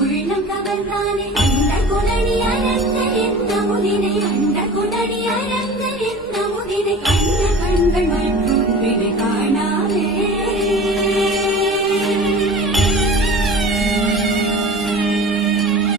உள்ளம் கவர்ந்தானே அந்த குணடி அரங்க இந்த முதினை அந்த குணடி அரங்க இந்த முதினை கண்ண கண்கள் மற்றும்